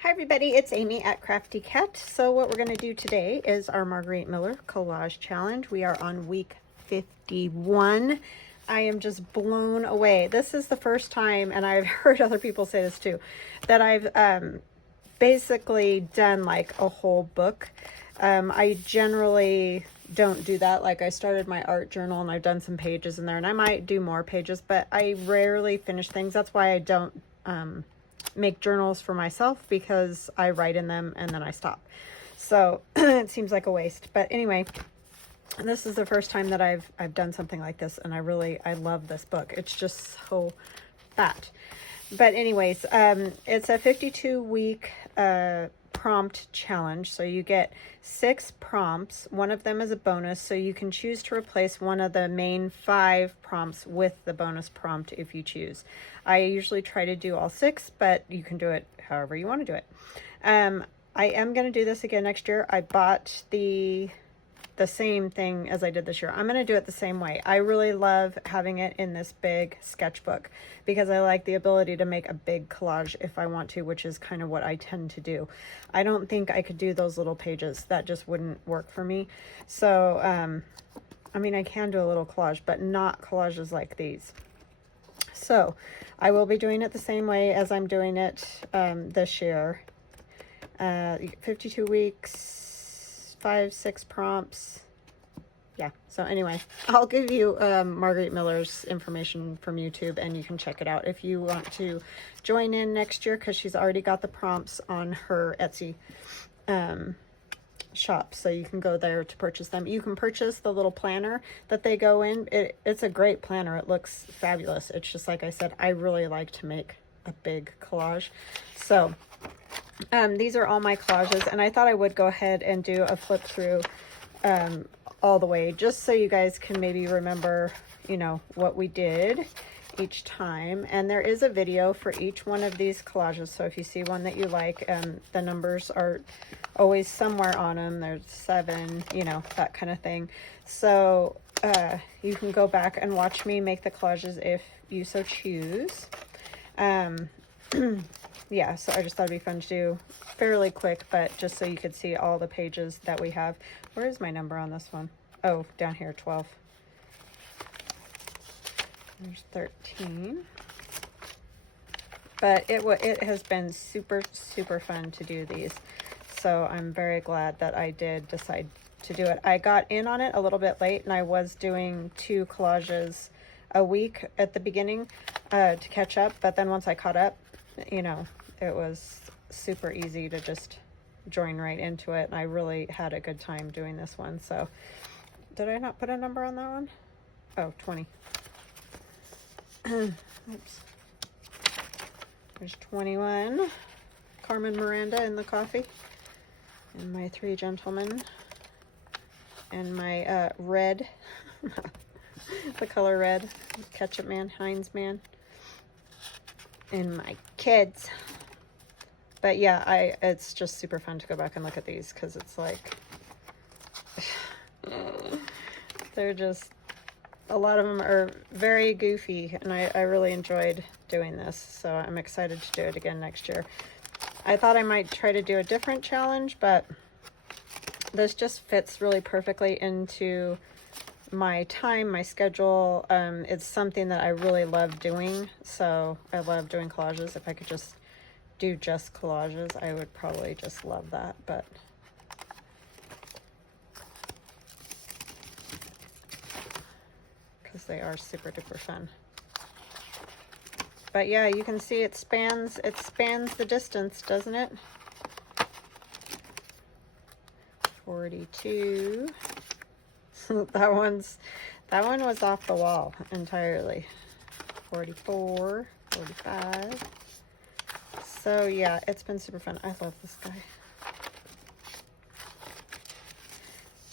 Hi everybody, it's Amy at Crafty Cat. So what we're going to do today is our Margarete Miller Collage Challenge. We are on week 51. I am just blown away. This is the first time, and I've heard other people say this too, that I've basically done like a whole book. I generally don't do that. Like, I started my art journal and I've done some pages in there, and I might do more pages, but I rarely finish things. That's why I don't make journals for myself, because I write in them and then I stop. So it seems like a waste. But anyway, this is the first time that I've done something like this, and I love this book. It's just so fat. But anyways, it's a 52-week prompt challenge. So you get 6 prompts. One of them is a bonus, so you can choose to replace one of the main 5 prompts with the bonus prompt if you choose. I usually try to do all 6, but you can do it however you want to do it. I am going to do this again next year. I bought the same thing as I did this year. I'm going to do it the same way. I really love having it in this big sketchbook because I like the ability to make a big collage if I want to, which is kind of what I tend to do. I don't think I could do those little pages. That just wouldn't work for me. So, I mean, I can do a little collage, but not collages like these. So I will be doing it the same way as I'm doing it this year. 52 weeks. 5-6 prompts. Yeah, so anyway, I'll give you Margarete Miller's information from YouTube, and you can check it out if you want to join in next year, because she's already got the prompts on her Etsy shop, so you can go there to purchase them. You can purchase the little planner that they go in. It's a great planner. It looks fabulous. It's just, like I said, I really like to make a big collage. So these are all my collages, and I thought I would go ahead and do a flip through all the way, just so you guys can maybe remember, you know, what we did each time. And there is a video for each one of these collages, so if you see one that you like, the numbers are always somewhere on them. There's 7, you know, that kind of thing. So you can go back and watch me make the collages if you so choose. Yeah, so I just thought it'd be fun to do fairly quick, but just so you could see all the pages that we have. Where is my number on this one? Oh, down here, 12. There's 13. But it has been super, super fun to do these. So I'm very glad that I did decide to do it. I got in on it a little bit late, and I was doing 2 collages a week at the beginning to catch up. But then once I caught up, you know, it was super easy to just join right into it, and I really had a good time doing this one. So did I not put a number on that one? Oh, 20. Oops. There's 21. Carmen Miranda in the coffee, and my 3 gentlemen, and my red, the color red, ketchup man, Heinz man, and my kids. But yeah, it's just super fun to go back and look at these, because it's like they're just, a lot of them are very goofy, and I really enjoyed doing this, so I'm excited to do it again next year. I thought I might try to do a different challenge, but this just fits really perfectly into my time, my schedule. It's something that I really love doing, so I love doing collages. If I could just do just collages, I would probably just love that, but because they are super duper fun. But yeah, you can see it spans the distance, doesn't it? 42. that one was off the wall entirely. 44, 45. So yeah, it's been super fun. I love this guy.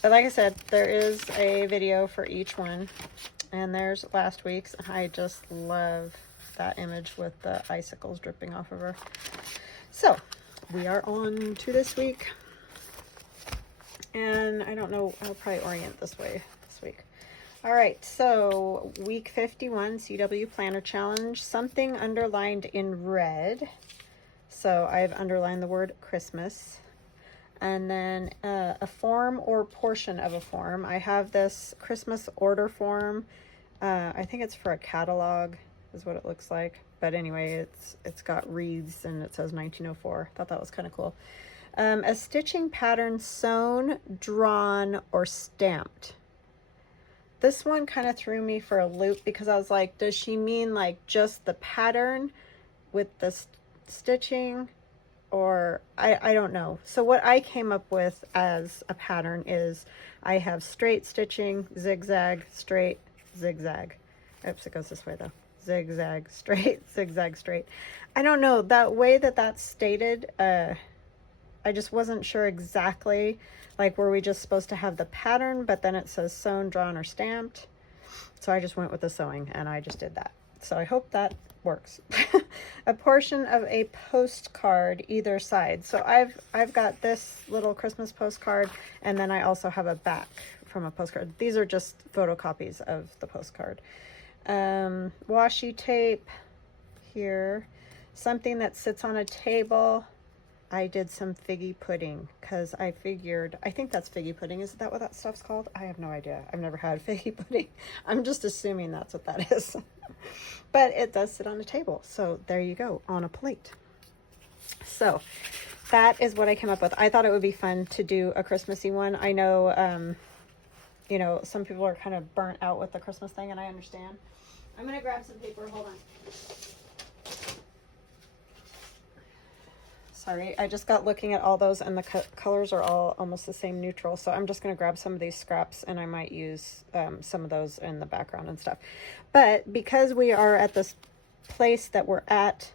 But like I said, there is a video for each one, and there's last week's. I just love that image with the icicles dripping off of her. So we are on to this week, and I don't know, I'll probably orient this way this week. All right, so week 51 CW Planner Challenge, something underlined in red So I've underlined the word Christmas. And then a form or portion of a form. I have this Christmas order form. I think it's for a catalog is what it looks like. But anyway, it's got wreaths and it says 1904. Thought that was kind of cool. A stitching pattern sewn, drawn, or stamped. This one kind of threw me for a loop because I was like, does she mean like just the pattern with the stitching? Or I don't know. So what I came up with as a pattern is I have straight stitching, zigzag, straight, zigzag. Oops, it goes this way though. Zigzag, straight, zigzag, straight. I don't know. That way that that's stated, I just wasn't sure exactly, like, were we just supposed to have the pattern, but then it says sewn, drawn, or stamped. So I just went with the sewing and I just did that. So I hope that works. A portion of a postcard either side. So I've got this little Christmas postcard, and then I also have a back from a postcard. These are just photocopies of the postcard. Washi tape here, something that sits on a table. I did some figgy pudding because I figured, I think that's figgy pudding. Is that what that stuff's called? I have no idea. I've never had figgy pudding. I'm just assuming that's what that is. But it does sit on a table. So there you go, on a plate. So that is what I came up with. I thought it would be fun to do a Christmassy one. I know, you know, some people are kind of burnt out with the Christmas thing, and I understand. I'm going to grab some paper. Hold on. Sorry, I just got looking at all those, and the colors are all almost the same neutral. So I'm just going to grab some of these scraps, and I might use some of those in the background and stuff. But because we are at this place that we're at,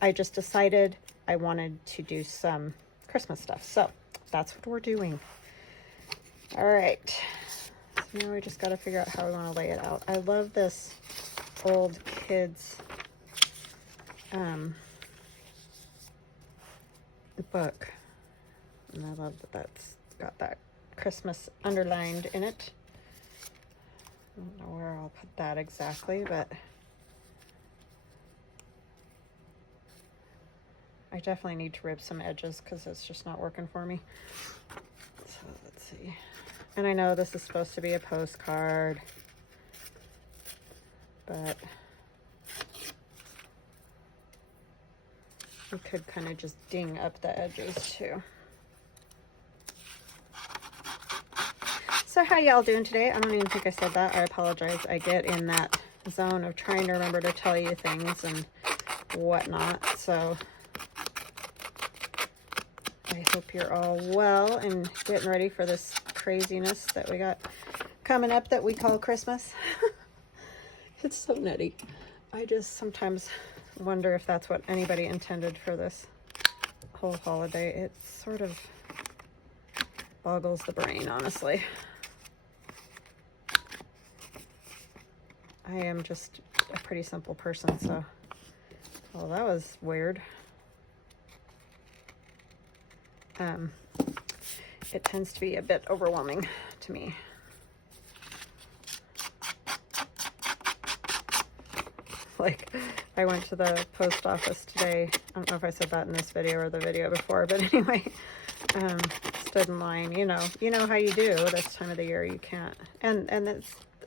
I just decided I wanted to do some Christmas stuff. So that's what we're doing. All right. So now we just got to figure out how we want to lay it out. I love this old kids book, and I love that that's got that Christmas underlined in it. I don't know where I'll put that exactly, but I definitely need to rib some edges because it's just not working for me. So let's see. And I know this is supposed to be a postcard, but we could kind of just ding up the edges too. So how y'all doing today? I don't even think I said that. I apologize. I get in that zone of trying to remember to tell you things and whatnot. So I hope you're all well and getting ready for this craziness that we got coming up that we call Christmas. It's so nutty. I just sometimes wonder if that's what anybody intended for this whole holiday. It sort of boggles the brain, honestly. I am just a pretty simple person, so... Well, that was weird. It tends to be a bit overwhelming to me. Like, I went to the post office today. I don't know if I said that in this video or the video before, but anyway, stood in line. You know how you do this time of the year. You can't, and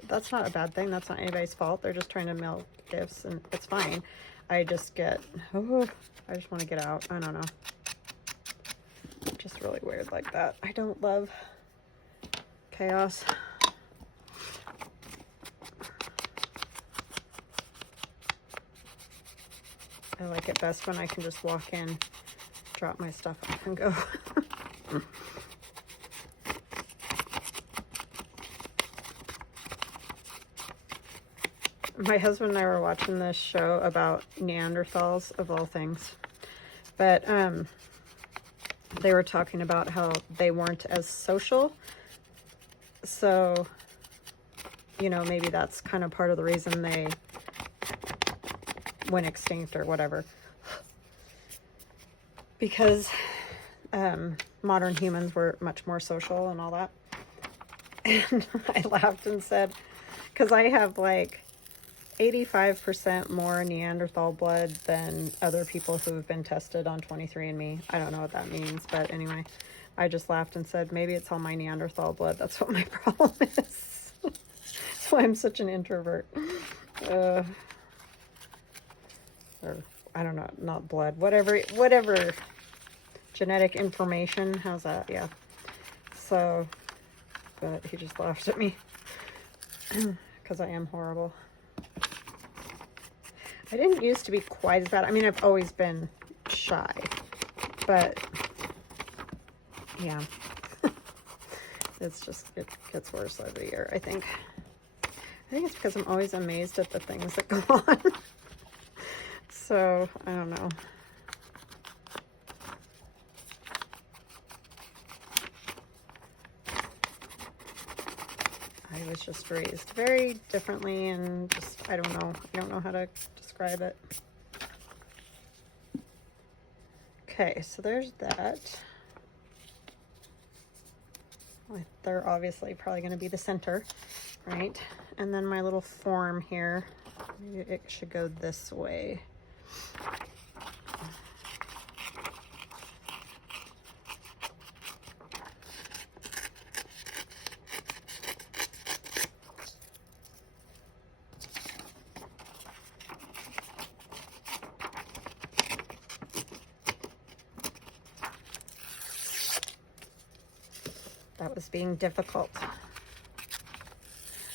that's not a bad thing. That's not anybody's fault. They're just trying to mail gifts, and it's fine. I just get, I just want to get out. I don't know. Just really weird like that. I don't love chaos. I like it best when I can just walk in, drop my stuff off, and go. My husband and I were watching this show about Neanderthals, of all things. But they were talking about how they weren't as social. So, you know, maybe that's kind of part of the reason they went extinct or whatever, because modern humans were much more social and all that. And I laughed and said, because I have like 85% more Neanderthal blood than other people who have been tested on 23andMe. I don't know what that means, but anyway, I just laughed and said, maybe it's all my Neanderthal blood. That's what my problem is. That's why I'm such an introvert. Or I don't know, not blood, whatever genetic information. How's that? Yeah. So, but he just laughed at me because I am horrible. I didn't used to be quite as bad. I mean, I've always been shy, but yeah, it's just, it gets worse every year, I think. I think it's because I'm always amazed at the things that go on. So, I don't know. I was just raised very differently and just, I don't know how to describe it. Okay, so there's that. They're obviously probably going to be the center, right? And then my little form here, maybe it should go this way. That was being difficult. I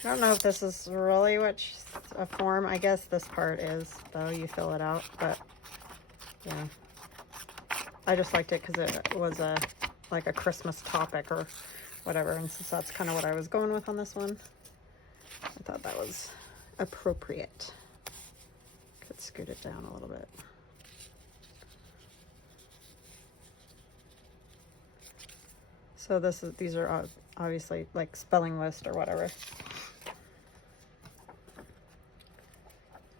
don't know if this is really a form. I guess this part is, though. You fill it out, but yeah. I just liked it because it was like a Christmas topic or whatever, and since that's kind of what I was going with on this one, I thought that was appropriate. Could scoot it down a little bit. So these are obviously like spelling list or whatever.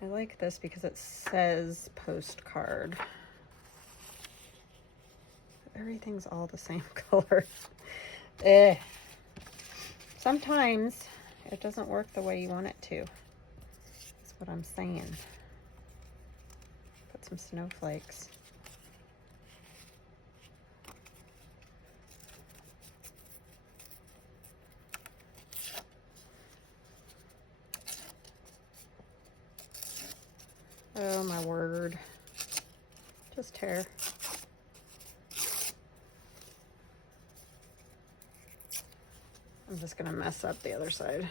I like this because it says postcard. Everything's all the same color. Sometimes it doesn't work the way you want it to. That's what I'm saying. Put some snowflakes. Oh my word. Just tear. I'm just gonna mess up the other side.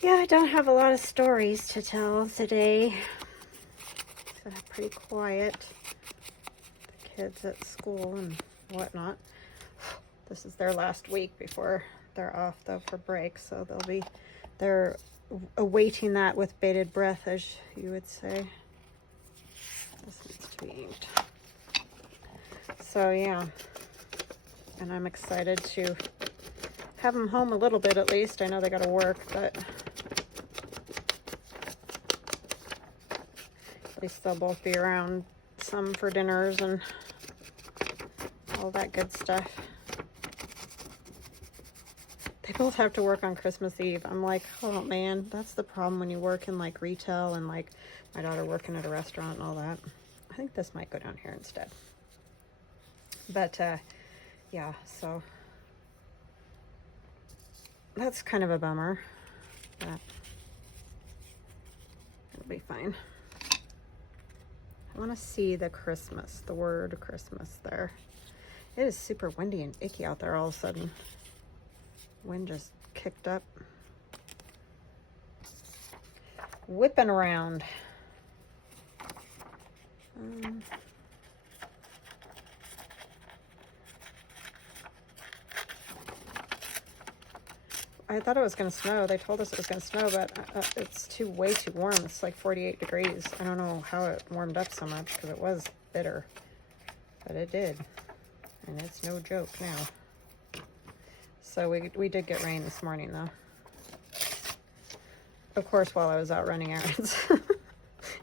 Yeah, I don't have a lot of stories to tell today. So pretty quiet. The kids at school and whatnot. This is their last week before they're off though for break, so they're awaiting that with bated breath, as you would say. This needs to be inked. So yeah, and I'm excited to have them home a little bit at least. I know they got to work, but at least they'll both be around some for dinners and all that good stuff. They both have to work on Christmas Eve. I'm like, oh man, that's the problem when you work in like retail and like my daughter working at a restaurant and all that. I think this might go down here instead. But yeah, so that's kind of a bummer, but it'll be fine. I want to see the word Christmas there. It is super windy and icky out there all of a sudden. Wind just kicked up. Whipping around. I thought it was going to snow. They told us it was going to snow, but it's way too warm. It's like 48 degrees. I don't know how it warmed up so much because it was bitter, but it did. And it's no joke now. So we did get rain this morning though. Of course, while I was out running errands.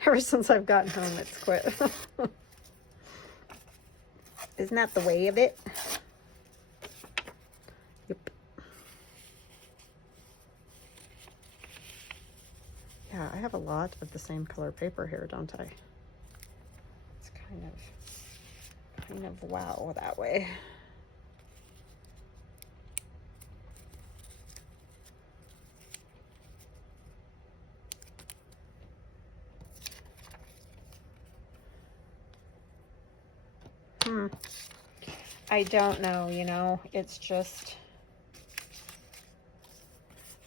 Ever since I've gotten home, it's quit. Isn't that the way of it? Yep. Yeah, I have a lot of the same color paper here, don't I? It's kind of wow that way. I don't know, you know, it's just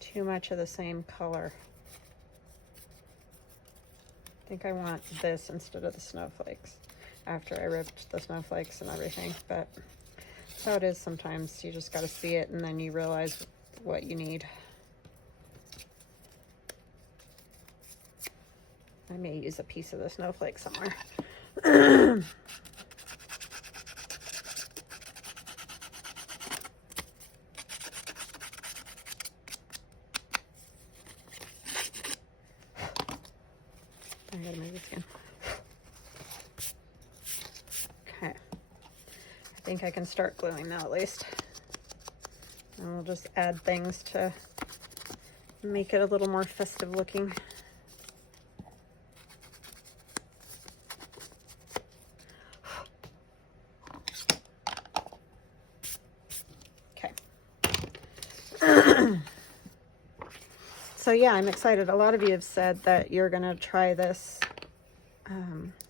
too much of the same color. I think I want this instead of the snowflakes after I ripped the snowflakes and everything, but that's how it is sometimes. You just got to see it and then you realize what you need. I may use a piece of the snowflake somewhere. I gotta move this again. Okay. I think I can start gluing now at least. And we'll just add things to make it a little more festive looking. Okay. So yeah, I'm excited. A lot of you have said that you're gonna try this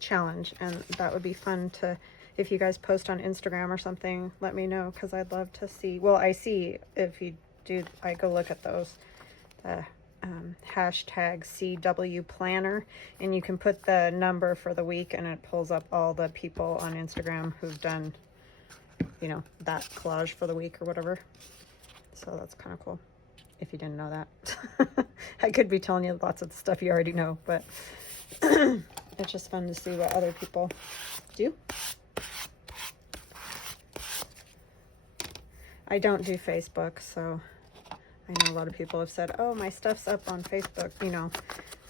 challenge, and that would be fun to, if you guys post on Instagram or something, let me know, because I'd love to see. Well, I see if you do, I go look at those. Hashtag CW Planner, and you can put the number for the week and it pulls up all the people on Instagram who've done, you know, that collage for the week or whatever. So that's kind of cool if you didn't know that. I could be telling you lots of stuff you already know, but it's just fun to see what other people do. I don't do Facebook, so I know a lot of people have said, oh, my stuff's up on Facebook, you know,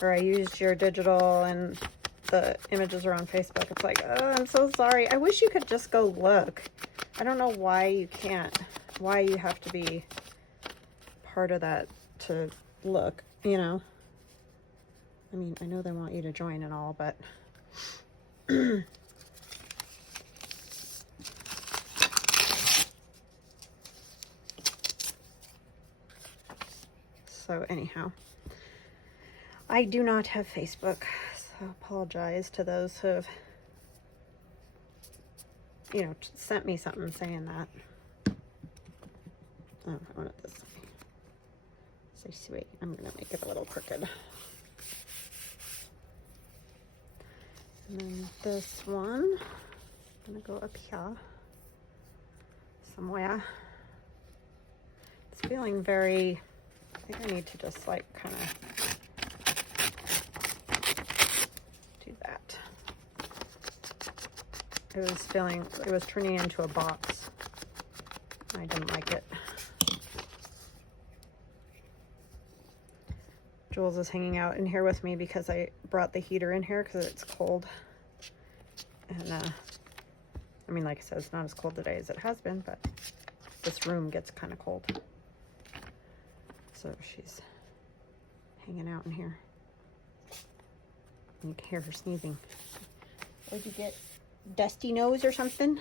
or I used your digital and the images are on Facebook. It's like, oh, I'm so sorry. I wish you could just go look. I don't know why you can't, why you have to be part of that to look, you know. I mean, I know they want you to join and all, but so anyhow, I do not have Facebook, so I apologize to those who have, you know, sent me something saying that. Oh, I want it this way. So sweet. I'm gonna make it a little crooked. And then this one, I'm gonna go up here somewhere. It's feeling very, I think I need to just like kind of do that. It was feeling, it was turning into a box. I didn't like it. Jules is hanging out in here with me because I brought the heater in here because it's cold. And I mean, like I said, it's not as cold today as it has been, but this room gets kind of cold. So she's hanging out in here. You can hear her sneezing. Did you get dusty nose or something?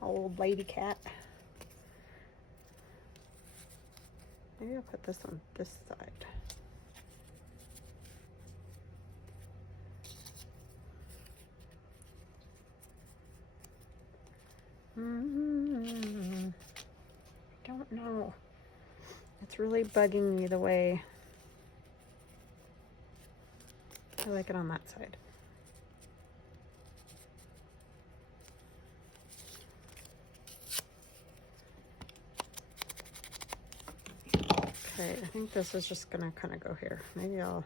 Old lady cat. Maybe I'll put this on this side. I don't know. It's really bugging me the way I like it on that side. Okay, I think this is just gonna kind of go here. Maybe I'll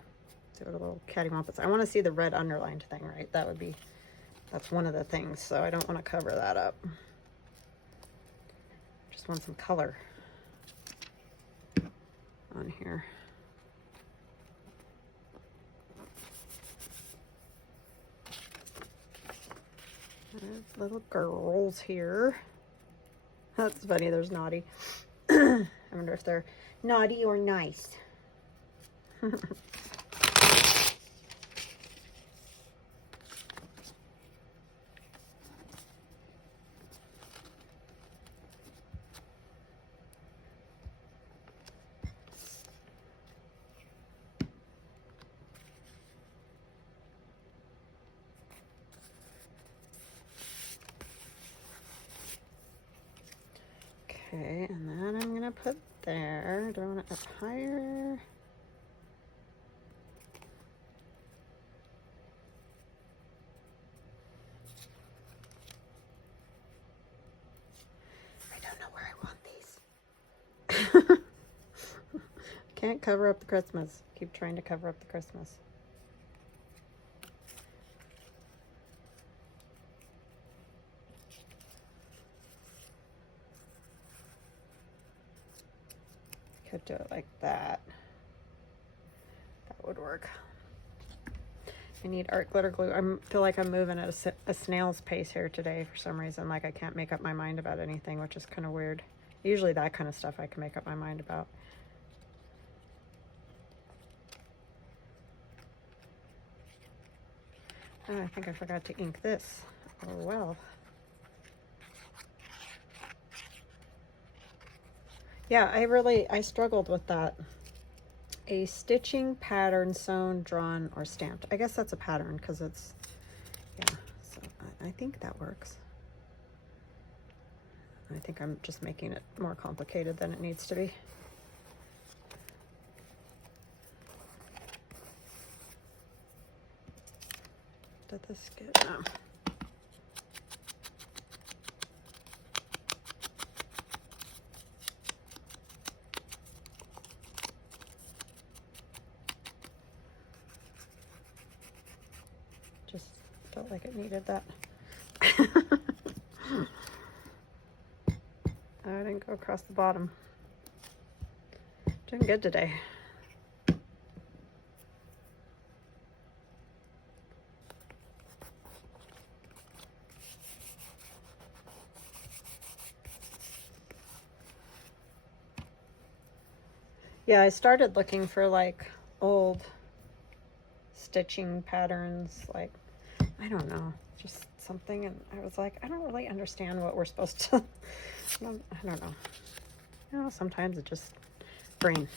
do a little cattywampus. I want to see the red underlined thing, right? That's one of the things, so I don't want to cover that up. Just want some color on here. There's little girls here. That's funny, there's naughty. I wonder if they're naughty or nice. Okay, and then I'm gonna put there. Do I want it up higher? I don't know where I want these. Can't cover up the Christmas. Keep trying to cover up the Christmas. Could do it like that. That would work. I need art glitter glue. I feel like I'm moving at a snail's pace here today for some reason. Like I can't make up my mind about anything, which is kind of weird. Usually that kind of stuff I can make up my mind about. Oh, I think I forgot to ink this. Oh well. Yeah, I struggled with that. A stitching pattern sewn, drawn, or stamped. I guess that's a pattern because it's, yeah, so I think that works. I think I'm just making it more complicated than it needs to be. Did this get, no. Just felt like it needed that. I didn't go across the bottom. Doing good today. Yeah, I started looking for like old stitching patterns, like, I don't know, just something, and I was like, I don't really understand what we're supposed to, I don't know. You know, sometimes it just, brain.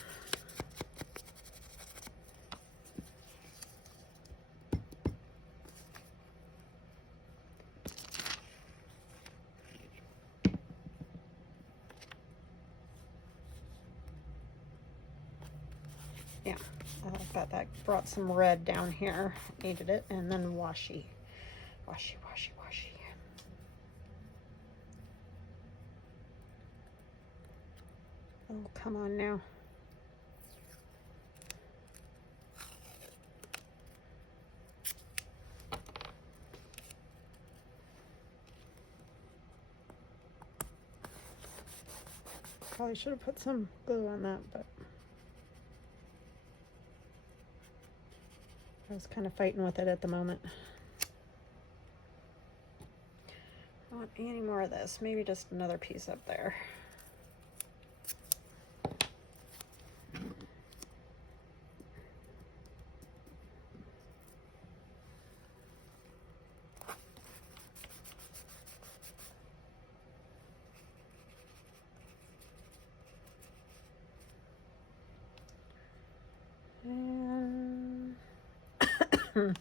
Yeah, I like that. That brought some red down here. Needed it. And then washi. Washi, washi, washi. Oh, come on now. Probably should have put some glue on that, but I was kind of fighting with it at the moment. I don't want any more of this. Maybe just another piece up there. And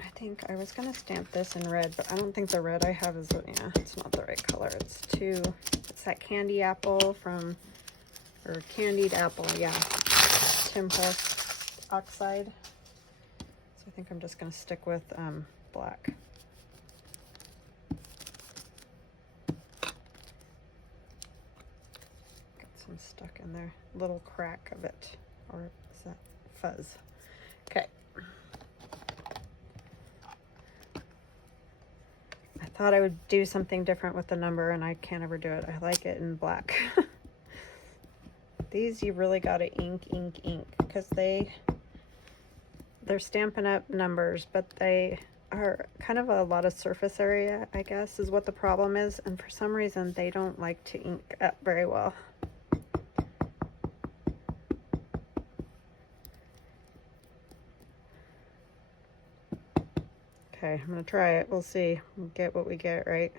I think I was gonna stamp this in red, but I don't think the red I have is, yeah, it's not the right color. It's that candy apple from, or candied apple, yeah, Tempest Oxide. So I think I'm just gonna stick with black. some stuck in there. Little crack of it. Or is that fuzz? Okay. I thought I would do something different with the number, and I can't ever do it. I like it in black. These you really gotta ink, because they're Stampin' Up! Numbers, but they are kind of a lot of surface area, I guess, is what the problem is. And for some reason, they don't like to ink up very well. Okay, I'm gonna try it. We'll see. We'll get what we get, right?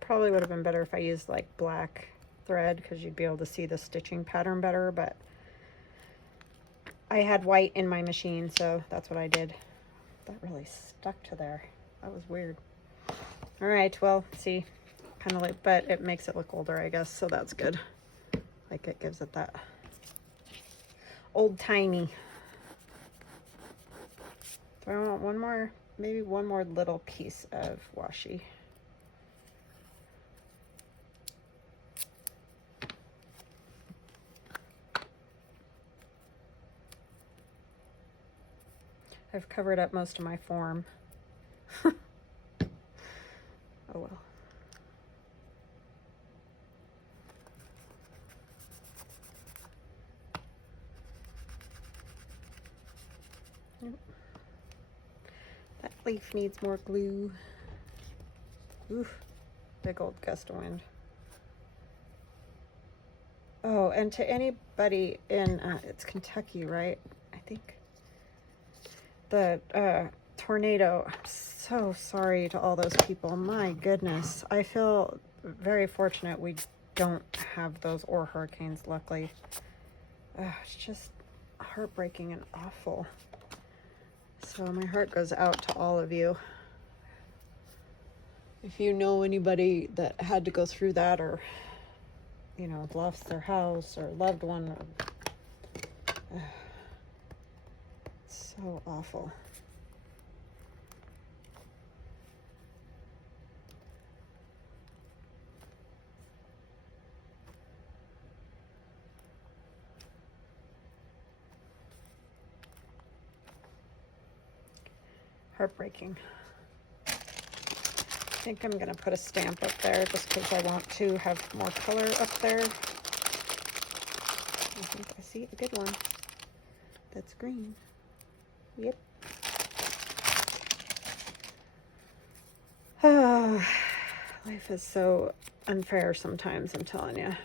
Probably would have been better if I used like black thread, because you'd be able to see the stitching pattern better, but I had white in my machine, so that's what I did. That really stuck to there. That was weird. All right, well, see, kind of like, but it makes it look older, I guess, so that's good. Like, it gives it that old-timey. So I want one more, maybe one more little piece of washi. I've covered up most of my form. Oh well. Yep. That leaf needs more glue. Oof, big old gust of wind. Oh, and to anybody in, it's Kentucky, right? I think. The tornado, I'm so sorry to all those people. My goodness. I feel very fortunate we don't have those or hurricanes, luckily. It's just heartbreaking and awful. So my heart goes out to all of you. If you know anybody that had to go through that, or, you know, lost their house or loved one, or, so awful. Heartbreaking. I think I'm gonna put a stamp up there just because I want to have more color up there. I think I see a good one. That's green. Yep. Oh, life is so unfair sometimes, I'm telling you.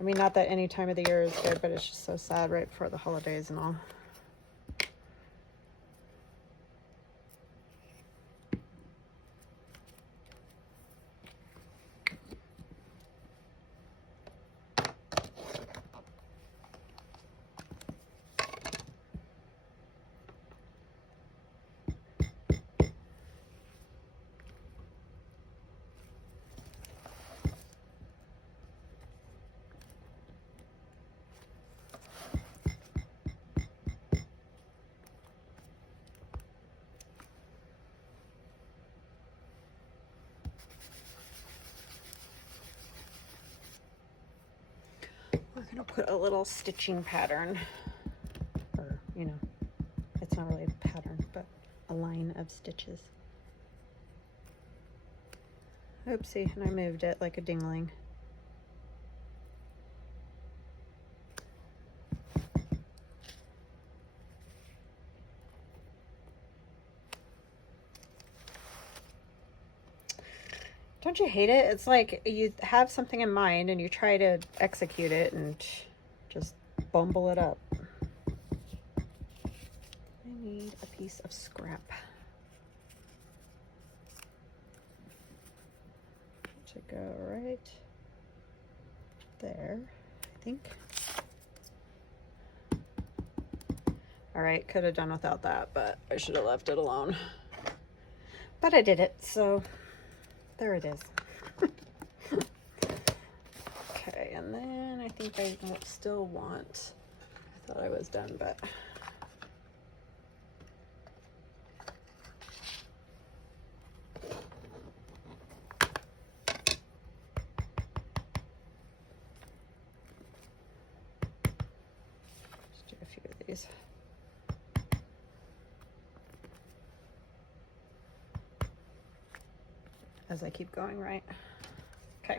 I mean, not that any time of the year is good, but it's just so sad right before the holidays and all. We're gonna put a little stitching pattern, or, you know, it's not really a pattern, but a line of stitches. Oopsie, and I moved it like a dingling. Don't you hate it? It's like you have something in mind and you try to execute it and just bumble it up. I need a piece of scrap to go right there, I think. All right, could have done without that, but I should have left it alone. But I did it, so there it is. Okay, and then I think I still want, I thought I was done, but just do a few of these. As I keep going, right? Okay.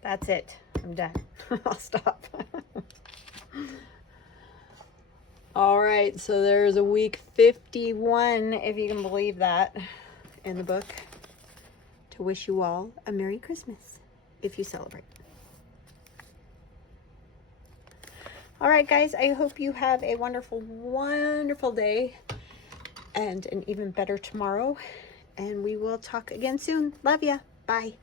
That's it. I'm done. I'll stop. All right, so there's a week 51, if you can believe that, in the book, to wish you all a Merry Christmas, if you celebrate. All right, guys, I hope you have a wonderful, wonderful day and an even better tomorrow. And we will talk again soon. Love ya. Bye.